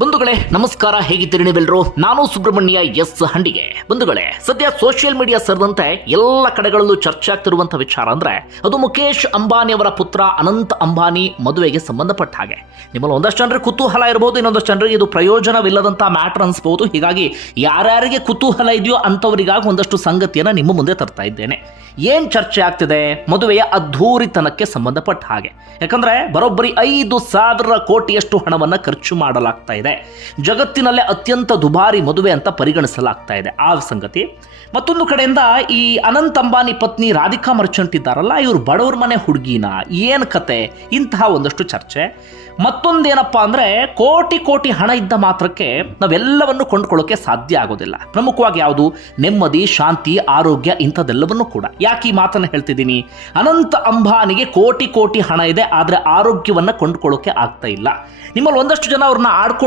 ಬಂಧುಗಳೇ, ನಮಸ್ಕಾರ ಹೇಗಿದ್ದೀರಿ ನೀವೆಲ್ಲರೂ ನಾನು ಸುಬ್ರಹ್ಮಣ್ಯ ಎಸ್ ಹಂಡಿಗೆ. ಬಂಧುಗಳೇ, ಸದ್ಯ ಸೋಷಿಯಲ್ ಮೀಡಿಯಾ ಸೇರಿದಂತೆ ಎಲ್ಲ ಕಡೆಗಳಲ್ಲೂ ಚರ್ಚೆ ಆಗ್ತಿರುವಂತ ವಿಚಾರ ಅಂದ್ರೆ, ಅದು ಮುಖೇಶ್ ಅಂಬಾನಿ ಅವರ ಪುತ್ರ ಅನಂತ್ ಅಂಬಾನಿ ಮದುವೆಗೆ ಸಂಬಂಧಪಟ್ಟ ಹಾಗೆ. ನಿಮ್ಮಲ್ಲಿ ಒಂದಷ್ಟು ಜನರಿಗೆ ಕುತೂಹಲ ಇರಬಹುದು, ಇನ್ನೊಂದಷ್ಟು ಜನರಿಗೆ ಇದು ಪ್ರಯೋಜನವಿಲ್ಲದಂತ ಮ್ಯಾಟರ್ ಅನ್ಸ್ಬಹುದು ಹೀಗಾಗಿ ಯಾರ್ಯಾರಿಗೆ ಕುತೂಹಲ ಇದೆಯೋ ಅಂಥವರಿಗಾಗಿ ಒಂದಷ್ಟು ಸಂಗತಿಯನ್ನ ನಿಮ್ಮ ಮುಂದೆ ತರ್ತಾ ಇದ್ದೇನೆ. ಏನ್ ಚರ್ಚೆ ಆಗ್ತಿದೆ? ಮದುವೆಯ ಅದ್ಧೂರಿತನಕ್ಕೆ ಸಂಬಂಧಪಟ್ಟ ಹಾಗೆ. ಯಾಕಂದ್ರೆ, ಬರೋಬ್ಬರಿ ಐದು ಸಾವಿರ ಕೋಟಿಯಷ್ಟು ಹಣವನ್ನ ಖರ್ಚು ಮಾಡಲಾಗ್ತಾ ಇದೆ. ಜಗತ್ತಿನಲ್ಲೇ ಅತ್ಯಂತ ದುಬಾರಿ ಮದುವೆ ಅಂತ ಪರಿಗಣಿಸಲಾಗ್ತಾ ಇದೆ. ಆ ಸಂಗತಿ. ಮತ್ತೊಂದು ಕಡೆಯಿಂದ ಈ ಅನಂತ್ ಅಂಬಾನಿ ಪತ್ನಿ ರಾಧಿಕಾ ಮರ್ಚೆಂಟ್ ಇದ್ದಾರಲ್ಲ, ಇವರು ಬಡವ್ರ ಮನೆ ಹುಡುಗಿನ? ಏನು ಕತೆ? ಇಂತಹ ಒಂದಷ್ಟು ಚರ್ಚೆ. ಮತ್ತೊಂದೇನಪ್ಪ ಅಂದ್ರೆ, ಕೋಟಿ ಕೋಟಿ ಹಣ ಇದ್ದ ಮಾತ್ರಕ್ಕೆ ನಾವೆಲ್ಲವನ್ನು ಕೊಂಡ್ಕೊಳ್ಳೋಕೆ ಸಾಧ್ಯ ಆಗೋದಿಲ್ಲ. ಪ್ರಮುಖವಾಗಿ ಯಾವುದು? ನೆಮ್ಮದಿ, ಶಾಂತಿ, ಆರೋಗ್ಯ, ಇಂಥದ್ದೆಲ್ಲವನ್ನೂ ಕೂಡ. ಯಾಕೆ ಈ ಮಾತನ್ನು ಹೇಳ್ತಿದ್ದೀನಿ? ಅನಂತ ಅಂಬಾನಿಗೆ ಕೋಟಿ ಕೋಟಿ ಹಣ ಇದೆ, ಆದರೆ ಆರೋಗ್ಯವನ್ನ ಕೊಂಡ್ಕೊಳ್ಳೋಕೆ ಆಗ್ತಾ ಇಲ್ಲ. ನಿಮ್ಮಲ್ಲಿ ಒಂದಷ್ಟು ಜನ ಅವ್ರನ್ನ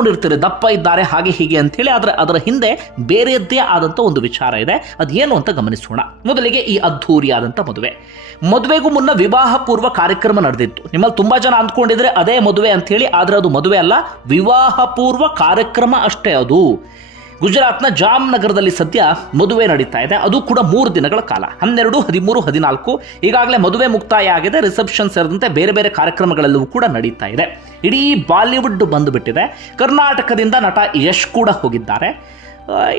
ಆಡ್ಕೊಂಡಿರ್ತಾರೆ ದಪ್ಪ ಇದ್ದಾರೆ, ಹಾಗೆ ಹೀಗೆ ಅಂತೇಳಿ. ಆದರೆ ಅದರ ಹಿಂದೆ ಬೇರೆಯದ್ದೇ ಆದಂಥ ಒಂದು ವಿಚಾರ ಇದೆ. ಅದೇನು ಅಂತ ಗಮನಿಸೋಣ. ಮೊದಲಿಗೆ ಈ ಅದ್ಧೂರಿಯಾದಂಥ ಮದುವೆ. ಮದುವೆಗೂ ಮುನ್ನ ವಿವಾಹ ಪೂರ್ವ ಕಾರ್ಯಕ್ರಮ ನಡೆದಿತ್ತು. ನಿಮ್ಮಲ್ಲಿ ತುಂಬಾ ಜನ ಅಂದ್ಕೊಂಡಿದ್ರೆ ಅದೇ ಮದುವೆ ಅಂತ ಹೇಳಿ ಆದ್ರೆ ಅದು ಮದುವೆ ಅಲ್ಲ ವಿವಾಹ ಪೂರ್ವ ಕಾರ್ಯಕ್ರಮ ಅಷ್ಟೇ ಅದು. ಗುಜರಾತ್ನ ಜಾಮ್ನಗರದಲ್ಲಿ ಸದ್ಯ ಮದುವೆ ನಡೀತಾ ಇದೆ. ಅದು ಕೂಡ ಮೂರು ದಿನಗಳ ಕಾಲ. ಹನ್ನೆರಡು, ಹದಿಮೂರು, ಹದಿನಾಲ್ಕು, ಈಗಾಗಲೇ ಮದುವೆ ಮುಕ್ತಾಯ ಆಗಿದೆ. ರಿಸೆಪ್ಷನ್ ಸೇರಿದಂತೆ ಬೇರೆ ಬೇರೆ ಕಾರ್ಯಕ್ರಮಗಳಲ್ಲೂ ಕೂಡ ನಡೀತಾ ಇದೆ. ಇಡೀ ಬಾಲಿವುಡ್ ಬಂದುಬಿಟ್ಟಿದೆ. ಕರ್ನಾಟಕದಿಂದ ನಟ ಯಶ್ ಕೂಡ ಹೋಗಿದ್ದಾರೆ.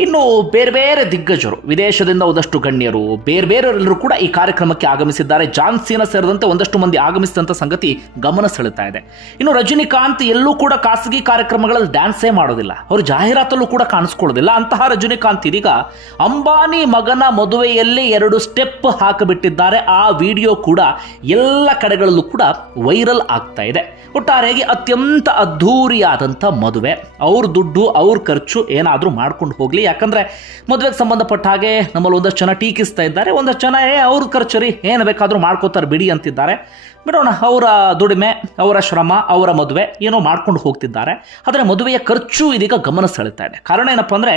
ಇನ್ನು ಬೇರೆ ಬೇರೆ ದಿಗ್ಗಜರು, ವಿದೇಶದಿಂದ ಒಂದಷ್ಟು ಗಣ್ಯರು, ಬೇರೆ ಬೇರೆಯವರೆಲ್ಲರೂ ಕೂಡ ಈ ಕಾರ್ಯಕ್ರಮಕ್ಕೆ ಆಗಮಿಸಿದ್ದಾರೆ. ಜಾನ್ಸೀನ ಸೇರಿದಂತೆ ಒಂದಷ್ಟು ಮಂದಿ ಆಗಮಿಸಿದಂಥ ಸಂಗತಿ ಗಮನ ಸೆಳೆತಾ ಇದೆ. ಇನ್ನು ರಜನಿಕಾಂತ್ ಎಲ್ಲೂ ಕೂಡ ಖಾಸಗಿ ಕಾರ್ಯಕ್ರಮಗಳಲ್ಲಿ ಡ್ಯಾನ್ಸೇ ಮಾಡೋದಿಲ್ಲ. ಅವರು ಜಾಹೀರಾತಲ್ಲೂ ಕೂಡ ಕಾಣಿಸ್ಕೊಳ್ಳೋದಿಲ್ಲ. ಅಂತಹ ರಜನಿಕಾಂತ್ ಇದೀಗ ಅಂಬಾನಿ ಮಗನ ಮದುವೆಯಲ್ಲಿ ಎರಡು ಸ್ಟೆಪ್ ಹಾಕಿಬಿಟ್ಟಿದ್ದಾರೆ. ಆ ವಿಡಿಯೋ ಕೂಡ ಎಲ್ಲ ಕಡೆಗಳಲ್ಲೂ ಕೂಡ ವೈರಲ್ ಆಗ್ತಾ ಇದೆ. ಒಟ್ಟಾರೆಯಾಗಿ ಅತ್ಯಂತ ಅದ್ಧೂರಿಯಾದಂಥ ಮದುವೆ. ಅವ್ರ ದುಡ್ಡು, ಅವ್ರ ಖರ್ಚು ಏನಾದರೂ ಮಾಡ್ಕೊಂಡು ಹೋಗಲಿ. ಯಾಕಂದರೆ ಮದುವೆಗೆ ಸಂಬಂಧಪಟ್ಟ ಹಾಗೆ ನಮ್ಮಲ್ಲಿ ಒಂದಷ್ಟು ಜನ ಟೀಕಿಸ್ತಾ ಇದ್ದಾರೆ. ಒಂದಷ್ಟು ಜನ, ಏ, ಅವ್ರ ಖರ್ಚು ರೀ ಏನು ಬೇಕಾದರೂ ಮಾಡ್ಕೋತಾರೆ ಬಿಡಿ ಅಂತಿದ್ದಾರೆ. ಬಿಡೋಣ, ಅವರ ದುಡಿಮೆ, ಅವರ ಶ್ರಮ, ಅವರ ಮದುವೆ ಏನೋ ಮಾಡ್ಕೊಂಡು ಹೋಗ್ತಿದ್ದಾರೆ. ಆದರೆ ಮದುವೆಯ ಖರ್ಚು ಇದೀಗ ಗಮನ ಸೆಳೆತಾ ಇದೆ. ಕಾರಣ ಏನಪ್ಪ ಅಂದರೆ,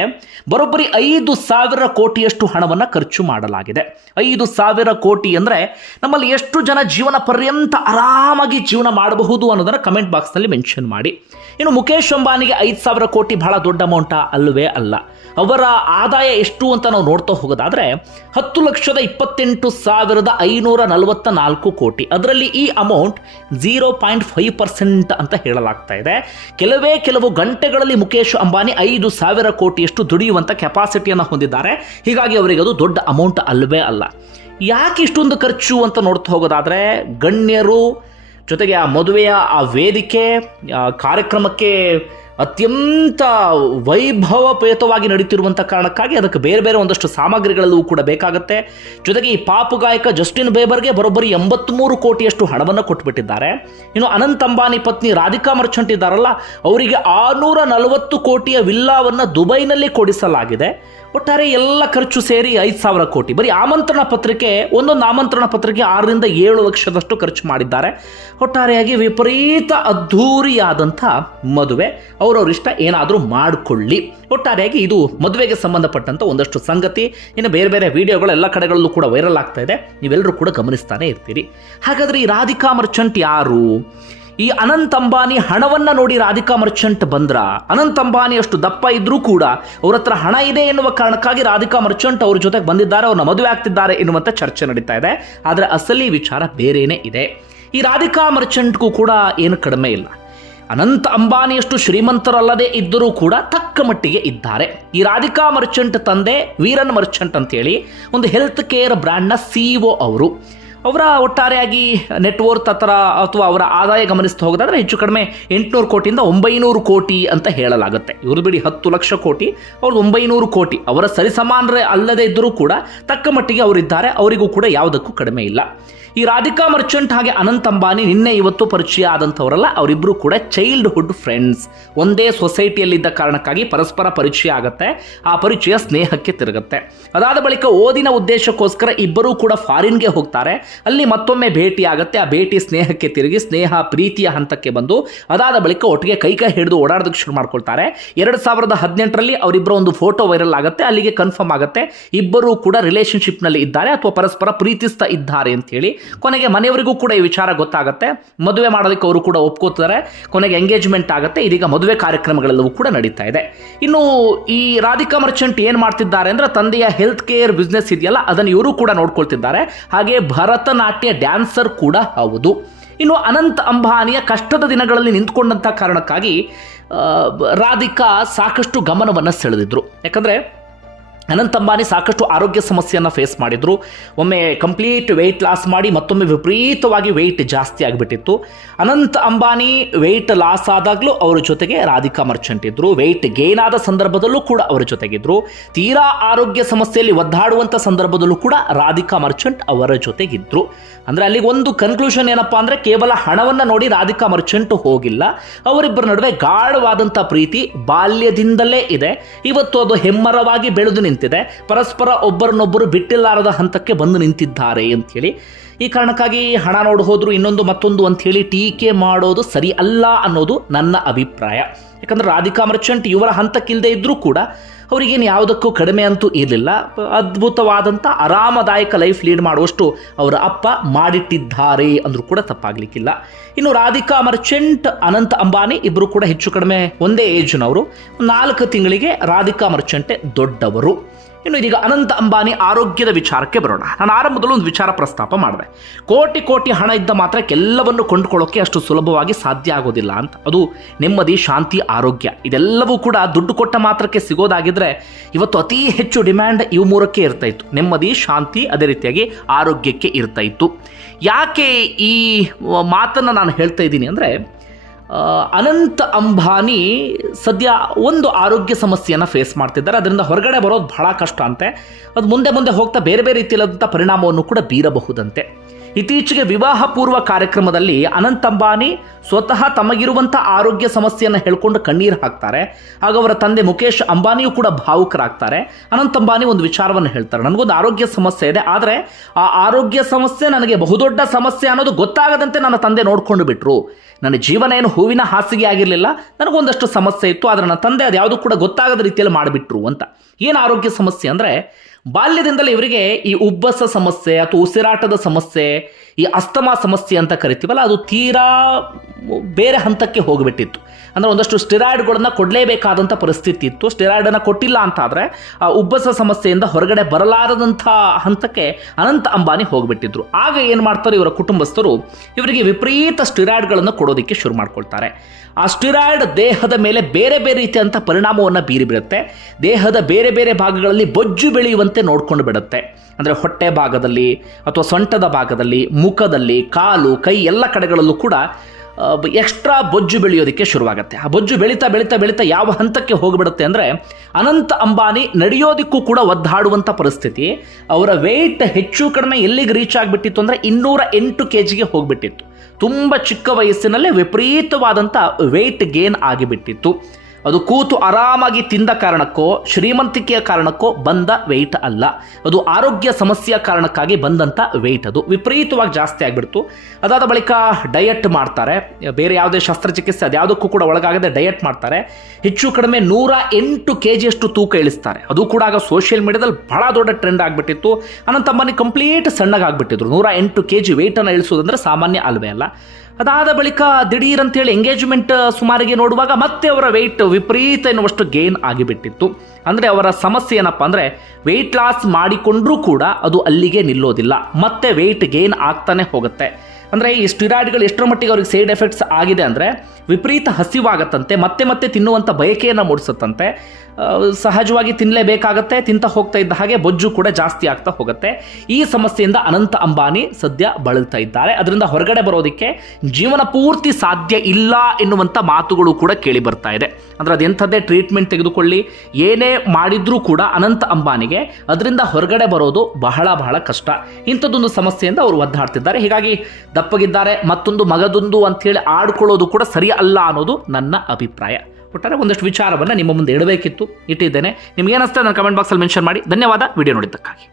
ಬರೋಬ್ಬರಿ ಐದು ಸಾವಿರ ಕೋಟಿಯಷ್ಟು ಹಣವನ್ನು ಖರ್ಚು ಮಾಡಲಾಗಿದೆ. ಐದು ಸಾವಿರ ಕೋಟಿ ಅಂದರೆ ನಮ್ಮಲ್ಲಿ ಎಷ್ಟು ಜನ ಜೀವನ ಪರ್ಯಂತ ಆರಾಮಾಗಿ ಜೀವನ ಮಾಡಬಹುದು ಅನ್ನೋದನ್ನು ಕಮೆಂಟ್ ಬಾಕ್ಸ್ನಲ್ಲಿ ಮೆನ್ಷನ್ ಮಾಡಿ. ಇನ್ನು ಮುಖೇಶ್ ಅಂಬಾನಿಗೆ ಐದು ಸಾವಿರ ಕೋಟಿ ಬಹಳ ದೊಡ್ಡ ಅಮೌಂಟಾ ಅಲ್ಲವೇ ಅಲ್ಲ. ಅವರ ಆದಾಯ ಎಷ್ಟು ಅಂತ ನಾವು ನೋಡ್ತಾ ಹೋಗೋದಾದ್ರೆ ಹತ್ತು ಲಕ್ಷದ ಇಪ್ಪತ್ತೆಂಟು ಸಾವಿರದ ಐನೂರ ನಲವತ್ತ ನಾಲ್ಕು ಕೋಟಿ. ಅದರಲ್ಲಿ ಈ amount zero point five percent ಅಂತ ಹೇಳಲಾಗ್ತಾ ಇದೆ. ಕೆಲವೇ ಕೆಲವು ಗಂಟೆಗಳಲ್ಲಿ ಮುಖೇಶ್ ಅಂಬಾನಿ ಐದು ಸಾವಿರ ಕೋಟಿಯಷ್ಟು ದುಡಿಯುವಂಥ ಕೆಪಾಸಿಟಿಯನ್ನು ಹೊಂದಿದ್ದಾರೆ. ಹೀಗಾಗಿ ಅವರಿಗೆ ಅದು ದೊಡ್ಡ ಅಮೌಂಟ್ ಅಲ್ಲವೇ ಅಲ್ಲ. ಯಾಕೆ ಇಷ್ಟೊಂದು ಖರ್ಚು ಅಂತ ನೋಡ್ತಾ ಹೋಗೋದಾದ್ರೆ ಗಣ್ಯರು ಜೊತೆಗೆ ಆ ಮದುವೆಯ ಆ ವೇದಿಕೆ ಕಾರ್ಯಕ್ರಮಕ್ಕೆ ಅತ್ಯಂತ ವೈಭವಪೇತವಾಗಿ ನಡೀತಿರುವಂಥ ಕಾರಣಕ್ಕಾಗಿ ಅದಕ್ಕೆ ಬೇರೆ ಬೇರೆ ಒಂದಷ್ಟು ಸಾಮಗ್ರಿಗಳಲ್ಲೂ ಕೂಡ ಬೇಕಾಗುತ್ತೆ. ಜೊತೆಗೆ ಈ ಪಾಪು ಗಾಯಕ ಜಸ್ಟಿನ್ ಬೇಬರ್ಗೆ ಬರೋಬ್ಬರಿ ಎಂಬತ್ತ್ಮೂರು ಕೋಟಿಯಷ್ಟು ಹಣವನ್ನು ಕೊಟ್ಬಿಟ್ಟಿದ್ದಾರೆ. ಇನ್ನು ಅನಂತ್ ಅಂಬಾನಿ ಪತ್ನಿ ರಾಧಿಕಾ ಮರ್ಚಂಟ್ ಇದ್ದಾರಲ್ಲ, ಅವರಿಗೆ ಆರುನೂರ ನಲವತ್ತು ಕೋಟಿಯ ವಿಲ್ಲಾವನ್ನು ದುಬೈನಲ್ಲಿ ಕೊಡಿಸಲಾಗಿದೆ. ಒಟ್ಟಾರೆ ಎಲ್ಲ ಖರ್ಚು ಸೇರಿ ಐದು ಸಾವಿರ ಕೋಟಿ. ಬರೀ ಆಮಂತ್ರಣ ಪತ್ರಿಕೆ, ಒಂದೊಂದು ಆಮಂತ್ರಣ ಪತ್ರಿಕೆ ಆರರಿಂದ ಏಳು ಲಕ್ಷದಷ್ಟು ಖರ್ಚು ಮಾಡಿದ್ದಾರೆ. ಒಟ್ಟಾರೆಯಾಗಿ ವಿಪರೀತ ಅದ್ಧೂರಿಯಾದಂಥ ಮದುವೆ. ಅವರವ್ರ ಇಷ್ಟ ಏನಾದರೂ ಮಾಡಿಕೊಳ್ಳಿ. ಒಟ್ಟಾರೆಯಾಗಿ ಇದು ಮದುವೆಗೆ ಸಂಬಂಧಪಟ್ಟಂಥ ಒಂದಷ್ಟು ಸಂಗತಿ. ಇನ್ನು ಬೇರೆ ಬೇರೆ ವಿಡಿಯೋಗಳು ಎಲ್ಲ ಕಡೆಗಳಲ್ಲೂ ಕೂಡ ವೈರಲ್ ಆಗ್ತಾ ಇದೆ. ನೀವೆಲ್ಲರೂ ಕೂಡ ಗಮನಿಸ್ತಾನೆ ಇರ್ತೀರಿ. ಹಾಗಾದರೆ ಈ ರಾಧಿಕಾ ಮರ್ಚೆಂಟ್ ಯಾರು? ಈ ಅನಂತ್ ಅಂಬಾನಿ ಹಣವನ್ನ ನೋಡಿ ರಾಧಿಕಾ ಮರ್ಚೆಂಟ್ ಬಂದ್ರ? ಅನಂತ್ ಅಂಬಾನಿ ಅಷ್ಟು ದಪ್ಪ ಇದ್ರೂ ಕೂಡ ಅವ್ರ ಹತ್ರ ಹಣ ಇದೆ ಎನ್ನುವ ಕಾರಣಕ್ಕಾಗಿ ರಾಧಿಕಾ ಮರ್ಚೆಂಟ್ ಅವ್ರ ಜೊತೆಗೆ ಬಂದಿದ್ದಾರೆ ಅವ್ರನ್ನ ಮದುವೆ ಆಗ್ತಿದ್ದಾರೆ ಎನ್ನುವಂತ ಚರ್ಚೆ ನಡೀತಾ ಇದೆ. ಆದರೆ ಅಸಲಿ ವಿಚಾರ ಬೇರೇನೇ ಇದೆ. ಈ ರಾಧಿಕಾ ಮರ್ಚೆಂಟ್ಗೂ ಕೂಡ ಏನು ಕಡಿಮೆ ಇಲ್ಲ. ಅನಂತ ಅಂಬಾನಿಯಷ್ಟು ಶ್ರೀಮಂತರಲ್ಲದೆ ಇದ್ದರೂ ಕೂಡ ತಕ್ಕ ಮಟ್ಟಿಗೆ ಇದ್ದಾರೆ. ಈ ರಾಧಿಕಾ ಮರ್ಚೆಂಟ್ ತಂದೆ ವೀರನ್ ಮರ್ಚೆಂಟ್ ಅಂತೇಳಿ ಒಂದು ಹೆಲ್ತ್ ಕೇರ್ ಬ್ರ್ಯಾಂಡ್ನ ಸಿಇಒ ಅವರು. ಅವರ ಒಟ್ಟಾರೆಯಾಗಿ ನೆಟ್ವರ್ತ್ ಹತ್ರ ಅಥವಾ ಅವರ ಆದಾಯ ಗಮನಿಸ್ತಾ ಹೋಗೋದಾದ್ರೆ ಹೆಚ್ಚು ಕಡಿಮೆ ಎಂಟುನೂರು ಕೋಟಿಯಿಂದ ಒಂಬೈನೂರು ಕೋಟಿ ಅಂತ ಹೇಳಲಾಗುತ್ತೆ. ಇವರು ಬಿಡಿ ಹತ್ತು ಲಕ್ಷ ಕೋಟಿ ಅವ್ರದ್ದು ಒಂಬೈನೂರು ಕೋಟಿ. ಅವರ ಸರಿಸಮಾನರೇ ಅಲ್ಲದೆ ಇದ್ದರೂ ಕೂಡ ತಕ್ಕ ಮಟ್ಟಿಗೆ ಅವರಿದ್ದಾರೆ, ಅವರಿಗೂ ಕೂಡ ಯಾವುದಕ್ಕೂ ಕಡಿಮೆ ಇಲ್ಲ. ಈ ರಾಧಿಕಾ ಮರ್ಚೆಂಟ್ ಹಾಗೆ ಅನಂತ್ ಅಂಬಾನಿ ನಿನ್ನೆ ಇವತ್ತು ಪರಿಚಯ ಆದಂಥವರಲ್ಲ ಅವರಿಬ್ಬರು ಕೂಡ ಚೈಲ್ಡ್ಹುಡ್ ಫ್ರೆಂಡ್ಸ್ ಒಂದೇ ಸೊಸೈಟಿಯಲ್ಲಿದ್ದ ಕಾರಣಕ್ಕಾಗಿ ಪರಸ್ಪರ ಪರಿಚಯ ಆಗುತ್ತೆ, ಆ ಪರಿಚಯ ಸ್ನೇಹಕ್ಕೆ ತಿರುಗುತ್ತೆ. ಅದಾದ ಬಳಿಕ ಓದಿನ ಉದ್ದೇಶಕ್ಕೋಸ್ಕರ ಇಬ್ಬರೂ ಕೂಡ ಫಾರಿನ್ಗೆ ಹೋಗ್ತಾರೆ. ಅಲ್ಲಿ ಮತ್ತೊಮ್ಮೆ ಭೇಟಿ ಆಗುತ್ತೆ, ಆ ಭೇಟಿ ಸ್ನೇಹಕ್ಕೆ ತಿರುಗಿ ಸ್ನೇಹ, ಪ್ರೀತಿಯ ಹಂತಕ್ಕೆ ಬಂದು ಅದಾದ ಬಳಿಕ ಒಟ್ಟಿಗೆ ಕೈ ಕೈ ಹಿಡಿದು ಓಡಾಡೋದಕ್ಕೆ ಶುರು ಮಾಡ್ಕೊಳ್ತಾರೆ. ಎರಡು ಸಾವಿರದ ಹದಿನೆಂಟರಲ್ಲಿ ಅವರಿಬ್ಬರ ಒಂದು ಫೋಟೋ ವೈರಲ್ ಆಗುತ್ತೆ, ಅಲ್ಲಿಗೆ ಕನ್ಫರ್ಮ್ ಆಗುತ್ತೆ. ಇಬ್ಬರೂ ಕೂಡ ರಿಲೇಶನ್ಶಿಪ್ನಲ್ಲಿ ಇದ್ದಾರೆ ಅಥವಾ ಪರಸ್ಪರ ಪ್ರೀತಿಸ್ತಾ ಇದ್ದಾರೆ ಅಂತ ಹೇಳಿ ಕೊನೆಗೆ ಮನೆಯವರಿಗೂ ಕೂಡ ಈ ವಿಚಾರ ಗೊತ್ತಾಗುತ್ತೆ. ಮದುವೆ ಮಾಡೋದಕ್ಕೆ ಅವರು ಕೂಡ ಒಪ್ಕೋತಾರೆ. ಕೊನೆಗೆ ಎಂಗೇಜ್ಮೆಂಟ್ ಆಗುತ್ತೆ. ಇದೀಗ ಮದುವೆ ಕಾರ್ಯಕ್ರಮಗಳೆಲ್ಲವೂ ಕೂಡ ನಡೀತಾ ಇದೆ. ಇನ್ನು ಈ ರಾಧಿಕಾ ಮರ್ಚೆಂಟ್ ಏನು ಮಾಡ್ತಿದ್ದಾರೆ ಅಂದರೆ ತಂದೆಯ ಹೆಲ್ತ್ ಕೇರ್ ಬಿಸ್ನೆಸ್ ಇದೆಯಲ್ಲ, ಅದನ್ನು ಇವರು ಕೂಡ ನೋಡ್ಕೊಳ್ತಿದ್ದಾರೆ. ಹಾಗೆ ಭರತನಾಟ್ಯ ಡ್ಯಾನ್ಸರ್ ಕೂಡ ಹೌದು. ಇನ್ನು ಅನಂತ್ ಅಂಬಾನಿಯ ಕಷ್ಟದ ದಿನಗಳಲ್ಲಿ ನಿಂತ್ಕೊಂಡಂಥ ಕಾರಣಕ್ಕಾಗಿ ರಾಧಿಕಾ ಸಾಕಷ್ಟು ಗಮನವನ್ನು ಸೆಳೆದಿದ್ರು. ಯಾಕಂದರೆ ಅನಂತ್ ಅಂಬಾನಿ ಸಾಕಷ್ಟು ಆರೋಗ್ಯ ಸಮಸ್ಯೆಯನ್ನು ಫೇಸ್ ಮಾಡಿದರು. ಒಮ್ಮೆ ಕಂಪ್ಲೀಟ್ ವೆಯ್ಟ್ ಲಾಸ್ ಮಾಡಿ ಮತ್ತೊಮ್ಮೆ ವಿಪರೀತವಾಗಿ ವೆಯ್ಟ್ ಜಾಸ್ತಿ ಆಗಿಬಿಟ್ಟಿತ್ತು. ಅನಂತ್ ಅಂಬಾನಿ ವೆಯ್ಟ್ ಲಾಸ್ ಆದಾಗಲೂ ಅವರ ಜೊತೆಗೆ ರಾಧಿಕಾ ಮರ್ಚೆಂಟ್ ಇದ್ದರು ವೆಯ್ಟ್ ಗೇನ್ ಆದ ಸಂದರ್ಭದಲ್ಲೂ ಕೂಡ ಅವರ ಜೊತೆಗಿದ್ದರು ತೀರಾ ಆರೋಗ್ಯ ಸಮಸ್ಯೆಯಲ್ಲಿ ಒದ್ದಾಡುವಂಥ ಸಂದರ್ಭದಲ್ಲೂ ಕೂಡ ರಾಧಿಕಾ ಮರ್ಚೆಂಟ್ ಅವರ ಜೊತೆಗಿದ್ದರು ಅಂದರೆ ಅಲ್ಲಿಗೆ ಒಂದು ಕನ್ಕ್ಲೂಷನ್ ಏನಪ್ಪಾ ಅಂದರೆ ಕೇವಲ ಹಣವನ್ನು ನೋಡಿ ರಾಧಿಕಾ ಮರ್ಚೆಂಟ್ ಹೋಗಿಲ್ಲ. ಅವರಿಬ್ಬರ ನಡುವೆ ಗಾಢವಾದಂಥ ಪ್ರೀತಿ ಬಾಲ್ಯದಿಂದಲೇ ಇದೆ. ಇವತ್ತು ಅದು ಹೆಮ್ಮರವಾಗಿ ಬೆಳೆದು ನಿಂತಿದೆ. ಪರಸ್ಪರ ಒಬ್ಬರನ್ನೊಬ್ಬರು ಬಿಟ್ಟಿಲ್ಲಾರದ ಹಂತಕ್ಕೆ ಬಂದು ನಿಂತಿದ್ದಾರೆ ಅಂಥೇಳಿ ಈ ಕಾರಣಕ್ಕಾಗಿ ಹಣ ನೋಡಿ ಹೋದ್ರು, ಇನ್ನೊಂದು ಮತ್ತೊಂದು ಅಂತ ಹೇಳಿ ಟೀಕೆ ಮಾಡೋದು ಸರಿ ಅಲ್ಲ ಅನ್ನೋದು ನನ್ನ ಅಭಿಪ್ರಾಯ. ಯಾಕಂದ್ರೆ ರಾಧಿಕಾ ಮರ್ಚೆಂಟ್ ಇವರ ಹಂತಕ್ಕಿಲ್ಲದೆ ಇದ್ದರೂ ಕೂಡ ಅವರಿಗೇನು ಯಾವುದಕ್ಕೂ ಕಡಿಮೆ ಅಂತೂ ಇರಲಿಲ್ಲ. ಅದ್ಭುತವಾದಂಥ ಆರಾಮದಾಯಕ ಲೈಫ್ ಲೀಡ್ ಮಾಡುವಷ್ಟು ಅವರ ಅಪ್ಪ ಮಾಡಿಟ್ಟಿದ್ದಾರೆ ಅಂದರೂ ಕೂಡ ತಪ್ಪಾಗಲಿಕ್ಕಿಲ್ಲ. ಇನ್ನು ರಾಧಿಕಾ ಮರ್ಚೆಂಟ್, ಅನಂತ ಅಂಬಾನಿ ಇಬ್ಬರು ಕೂಡ ಹೆಚ್ಚು ಕಡಿಮೆ ಒಂದೇ ಏಜ್ನವರು ನಾಲ್ಕು ತಿಂಗಳಿಗೆ ರಾಧಿಕಾ ಮರ್ಚೆಂಟೆ ದೊಡ್ಡವರು. ಇನ್ನು ಇದೀಗ ಅನಂತ ಅಂಬಾನಿ ಆರೋಗ್ಯದ ವಿಚಾರಕ್ಕೆ ಬರೋಣ. ನಾನು ಆರಂಭದಲ್ಲಿ ಒಂದು ವಿಚಾರ ಪ್ರಸ್ತಾಪ ಮಾಡಿದೆ. ಕೋಟಿ ಕೋಟಿ ಹಣ ಇದ್ದ ಮಾತ್ರ ಎಲ್ಲವನ್ನು ಕೊಂಡುಕೊಳ್ಳೋಕೆ ಅಷ್ಟು ಸುಲಭವಾಗಿ ಸಾಧ್ಯ ಆಗೋದಿಲ್ಲ ಅಂತ. ಅದು ನೆಮ್ಮದಿ, ಶಾಂತಿ, ಆರೋಗ್ಯ. ಇದೆಲ್ಲವೂ ಕೂಡ ದುಡ್ಡು ಕೊಟ್ಟ ಮಾತ್ರಕ್ಕೆ ಸಿಗೋದಾಗಿದ್ದರೆ ಇವತ್ತು ಅತಿ ಹೆಚ್ಚು ಡಿಮ್ಯಾಂಡ್ ಇವು ಮೂರಕ್ಕೆ ಇರ್ತಾ ಇತ್ತು. ನೆಮ್ಮದಿ, ಶಾಂತಿ, ಅದೇ ರೀತಿಯಾಗಿ ಆರೋಗ್ಯಕ್ಕೆ ಇರ್ತಾ ಇತ್ತು. ಯಾಕೆ ಈ ಮಾತನ್ನು ನಾನು ಹೇಳ್ತಾ ಇದ್ದೀನಿ ಅಂದರೆ ಅನಂತ್ ಅಂಬಾನಿ ಸದ್ಯ ಒಂದು ಆರೋಗ್ಯ ಸಮಸ್ಯೆಯನ್ನು ಫೇಸ್ ಮಾಡ್ತಿದ್ದಾರೆ. ಅದರಿಂದ ಹೊರಗಡೆ ಬರೋದು ಬಹಳ ಕಷ್ಟ ಅಂತೆ. ಅದು ಮುಂದೆ ಮುಂದೆ ಹೋಗ್ತಾ ಬೇರೆ ಬೇರೆ ರೀತಿಯಾದಂಥ ಪರಿಣಾಮವನ್ನು ಕೂಡ ಬೀರಬಹುದಂತೆ. ಇತ್ತೀಚೆಗೆ ವಿವಾಹ ಪೂರ್ವ ಕಾರ್ಯಕ್ರಮದಲ್ಲಿ ಅನಂತ ಅಂಬಾನಿ ಸ್ವತಃ ತಮಗಿರುವಂಥ ಆರೋಗ್ಯ ಸಮಸ್ಯೆಯನ್ನು ಹೇಳ್ಕೊಂಡು ಕಣ್ಣೀರು ಹಾಕ್ತಾರೆ. ಆಗ ಅವರ ತಂದೆ ಮುಖೇಶ್ ಅಂಬಾನಿಯೂ ಕೂಡ ಭಾವುಕರಾಗ್ತಾರೆ. ಅನಂತ ಅಂಬಾನಿ ಒಂದು ವಿಚಾರವನ್ನು ಹೇಳ್ತಾರೆ. ನನಗೊಂದು ಆರೋಗ್ಯ ಸಮಸ್ಯೆ ಇದೆ, ಆದರೆ ಆ ಆರೋಗ್ಯ ಸಮಸ್ಯೆ ನನಗೆ ಬಹುದೊಡ್ಡ ಸಮಸ್ಯೆ ಅನ್ನೋದು ಗೊತ್ತಾಗದಂತೆ ನನ್ನ ತಂದೆ ನೋಡ್ಕೊಂಡು ಬಿಟ್ರು. ನನ್ನ ಜೀವನ ಏನು ಹೂವಿನ ಹಾಸಿಗೆ ಆಗಿರಲಿಲ್ಲ ನನಗೊಂದಷ್ಟು ಸಮಸ್ಯೆ ಇತ್ತು, ಆದರೆ ನನ್ನ ತಂದೆ ಅದು ಯಾವುದೂ ಕೂಡ ಗೊತ್ತಾಗದ ರೀತಿಯಲ್ಲಿ ಮಾಡಿಬಿಟ್ರು ಅಂತ. ಏನು ಆರೋಗ್ಯ ಸಮಸ್ಯೆ ಅಂದರೆ, ಬಾಲ್ಯದಿಂದಲೇ ಇವರಿಗೆ ಈ ಉಬ್ಬಸ ಸಮಸ್ಯೆ ಅಥವಾ ಉಸಿರಾಟದ ಸಮಸ್ಯೆ, ಈ ಅಸ್ತಮಾ ಸಮಸ್ಯೆ ಅಂತ ಕರಿತೀವಲ್ಲ, ಅದು ತೀರಾ ಬೇರೆ ಹಂತಕ್ಕೆ ಹೋಗಿಬಿಟ್ಟಿತ್ತು. ಅಂದರೆ ಒಂದಷ್ಟು ಸ್ಟಿರಾಯ್ಡ್ಗಳನ್ನು ಕೊಡಲೇಬೇಕಾದಂಥ ಪರಿಸ್ಥಿತಿ ಇತ್ತು. ಸ್ಟಿರಾಯ್ಡನ್ನು ಕೊಟ್ಟಿಲ್ಲ ಅಂತಾದರೆ, ಆ ಉಬ್ಬಸ ಸಮಸ್ಯೆಯಿಂದ ಹೊರಗಡೆ ಬರಲಾರದಂಥ ಹಂತಕ್ಕೆ ಅನಂತ ಅಂಬಾನಿ ಹೋಗಿಬಿಟ್ಟಿದ್ರು. ಆಗ ಏನು ಮಾಡ್ತಾರೆ ಇವರ ಕುಟುಂಬಸ್ಥರು, ಇವರಿಗೆ ವಿಪರೀತ ಸ್ಟಿರಾಯ್ಡ್ಗಳನ್ನು ಕೊಡೋದಕ್ಕೆ ಶುರು ಮಾಡ್ಕೊಳ್ತಾರೆ. ಆ ಸ್ಟಿರಾಯ್ಡ್ ದೇಹದ ಮೇಲೆ ಬೇರೆ ಬೇರೆ ರೀತಿಯಂಥ ಪರಿಣಾಮವನ್ನು ಬೀರಿಬಿಡುತ್ತೆ ದೇಹದ ಬೇರೆ ಬೇರೆ ಭಾಗಗಳಲ್ಲಿ ಬೊಜ್ಜು ಬೆಳೆಯುವಂತೆ ನೋಡ್ಕೊಂಡು ಬಿಡುತ್ತೆ. ಅಂದರೆ ಹೊಟ್ಟೆ ಭಾಗದಲ್ಲಿ ಅಥವಾ ಸೊಂಟದ ಭಾಗದಲ್ಲಿ, ಮುಖದಲ್ಲಿ, ಕಾಲು, ಕೈ ಎಲ್ಲ ಕಡೆಗಳಲ್ಲೂ ಕೂಡ ಎಕ್ಸ್ಟ್ರಾ ಬೊಜ್ಜು ಬೆಳೆಯೋದಕ್ಕೆ ಶುರುವಾಗುತ್ತೆ. ಆ ಬೊಜ್ಜು ಬೆಳೀತಾ ಬೆಳೀತಾ ಬೆಳೀತಾ ಯಾವ ಹಂತಕ್ಕೆ ಹೋಗಿಬಿಡುತ್ತೆ ಅಂದರೆ ಅನಂತ ಅಂಬಾನಿ ನಡೆಯೋದಕ್ಕೂ ಕೂಡ ಒದ್ದಾಡುವಂಥ ಪರಿಸ್ಥಿತಿ. ಅವರ ವೆಯ್ಟ್ ಹೆಚ್ಚು ಕಡಿಮೆ ಎಲ್ಲಿಗೆ ರೀಚ್ ಆಗಿಬಿಟ್ಟಿತ್ತು ಅಂದರೆ ಇನ್ನೂರ ಎಂಟು ಕೆ ಜಿಗೆ ಹೋಗಿಬಿಟ್ಟಿತ್ತು. ತುಂಬ ಚಿಕ್ಕ ವಯಸ್ಸಿನಲ್ಲೇ ವಿಪರೀತವಾದಂಥ ವೆಯ್ಟ್ ಗೇನ್ ಆಗಿಬಿಟ್ಟಿತ್ತು. ಅದು ಕೂತು ಆರಾಮಾಗಿ ತಿಂದ ಕಾರಣಕ್ಕೋ, ಶ್ರೀಮಂತಿಕೆಯ ಕಾರಣಕ್ಕೋ ಬಂದ ವೆಯ್ಟ್ ಅಲ್ಲ. ಅದು ಆರೋಗ್ಯ ಸಮಸ್ಯೆಯ ಕಾರಣಕ್ಕಾಗಿ ಬಂದಂಥ ವೆಯ್ಟ್ ಅದು. ವಿಪರೀತವಾಗಿ ಜಾಸ್ತಿ ಆಗಿಬಿಡ್ತು. ಅದಾದ ಬಳಿಕ ಡಯಟ್ ಮಾಡ್ತಾರೆ. ಬೇರೆ ಯಾವುದೇ ಶಸ್ತ್ರಚಿಕಿತ್ಸೆ ಅದ್ಯಾವುದಕ್ಕೂ ಕೂಡ ಒಳಗಾಗದೆ ಡಯಟ್ ಮಾಡ್ತಾರೆ. ಹೆಚ್ಚು ಕಡಿಮೆ ನೂರ ಎಂಟು ಕೆ ಜಿಯಷ್ಟು ತೂಕ ಇಳಿಸ್ತಾರೆ. ಅದು ಕೂಡ ಆಗ ಸೋಷಿಯಲ್ ಮೀಡಿಯಾದಲ್ಲಿ ಬಹಳ ದೊಡ್ಡ ಟ್ರೆಂಡ್ ಆಗಿಬಿಟ್ಟಿತ್ತು. ಅನಂತಮ್ಮನಿ ಕಂಪ್ಲೀಟ್ ಸಣ್ಣಗಾಗ್ಬಿಟ್ಟಿದ್ರು. ನೂರ ಎಂಟು ಕೆ ಜಿ ವೆಯ್ಟನ್ನು ಇಳಿಸೋದಂದ್ರೆ ಸಾಮಾನ್ಯ ಅಲ್ವೇ ಅಲ್ಲ. ಅದಾದ ಬಳಿಕ ದಿಢೀರ್ ಅಂತೇಳಿ ಎಂಗೇಜ್ಮೆಂಟ್ ಸುಮಾರಿಗೆ ನೋಡುವಾಗ ಮತ್ತೆ ಅವರ ವೆಯ್ಟ್ ವಿಪರೀತ ಎನ್ನುವಷ್ಟು ಗೇನ್ ಆಗಿಬಿಟ್ಟಿತ್ತು. ಅಂದರೆ ಅವರ ಸಮಸ್ಯೆ ಏನಪ್ಪ ಅಂದರೆ ವೆಯ್ಟ್ ಲಾಸ್ ಮಾಡಿಕೊಂಡ್ರೂ ಕೂಡ ಅದು ಅಲ್ಲಿಗೆ ನಿಲ್ಲೋದಿಲ್ಲ. ಮತ್ತೆ ವೆಯ್ಟ್ ಗೇನ್ ಆಗ್ತಾನೆ ಹೋಗುತ್ತೆ. ಅಂದರೆ ಈ ಸ್ಟಿರಾಯ್ಡ್ಗಳು ಎಷ್ಟರ ಮಟ್ಟಿಗೆ ಅವ್ರಿಗೆ ಸೈಡ್ ಎಫೆಕ್ಟ್ಸ್ ಆಗಿದೆ ಅಂದರೆ ವಿಪರೀತ ಹಸಿವಾಗತ್ತಂತೆ, ಮತ್ತೆ ಮತ್ತೆ ತಿನ್ನುವಂಥ ಬಯಕೆಯನ್ನು ಮೂಡಿಸುತ್ತಂತೆ. ಸಹಜವಾಗಿ ತಿನ್ನಲೇಬೇಕಾಗತ್ತೆ ತಿಂತ ಹೋಗ್ತಾ ಇದ್ದ ಹಾಗೆ ಬೊಜ್ಜು ಕೂಡ ಜಾಸ್ತಿ ಆಗ್ತಾ ಹೋಗುತ್ತೆ. ಈ ಸಮಸ್ಯೆಯಿಂದ ಅನಂತ ಅಂಬಾನಿ ಸದ್ಯ ಬಳಲ್ತಾ ಇದ್ದಾರೆ. ಅದರಿಂದ ಹೊರಗಡೆ ಬರೋದಕ್ಕೆ ಜೀವನ ಪೂರ್ತಿ ಸಾಧ್ಯ ಇಲ್ಲ ಎನ್ನುವಂಥ ಮಾತುಗಳು ಕೂಡ ಕೇಳಿ ಬರ್ತಾ ಇದೆ. ಅಂದರೆ ಅದೆಂಥದ್ದೇ ಟ್ರೀಟ್ಮೆಂಟ್ ತೆಗೆದುಕೊಳ್ಳಿ, ಏನೇ ಮಾಡಿದ್ರೂ ಕೂಡ ಅನಂತ ಅಂಬಾನಿಗೆ ಅದರಿಂದ ಹೊರಗಡೆ ಬರೋದು ಬಹಳ ಬಹಳ ಕಷ್ಟ. ಇಂಥದ್ದೊಂದು ಸಮಸ್ಯೆಯಿಂದ ಅವರು ಒದ್ದಾಡ್ತಿದ್ದಾರೆ. ಹೀಗಾಗಿ ದಪ್ಪಗಿದ್ದಾರೆ, ಮತ್ತೊಂದು ಮಗದೊಂದು ಅಂಥೇಳಿ ಆಡ್ಕೊಳ್ಳೋದು ಕೂಡ ಸರಿ ಅಲ್ಲ ಅನ್ನೋದು ನನ್ನ ಅಭಿಪ್ರಾಯ. ಒಟ್ಟಾರೆ ಒಂದಷ್ಟು ವಿಚಾರವನ್ನು ನಿಮ್ಮ ಮುಂದೆ ಇಡಬೇಕಿತ್ತು, ಇಟ್ಟಿದ್ದೇನೆ. ನಿಮ್ಗೆ ಏನಿಸ್ತಾ ನನ್ನ ಕಮೆಂಟ್ ಬಾಕ್ಸಲ್ಲಿ ಮೆನ್ಷನ್ ಮಾಡಿ. ಧನ್ಯವಾದ. ವಿಡಿಯೋ ನೋಡಿದ್ದಕ್ಕಾಗಿ.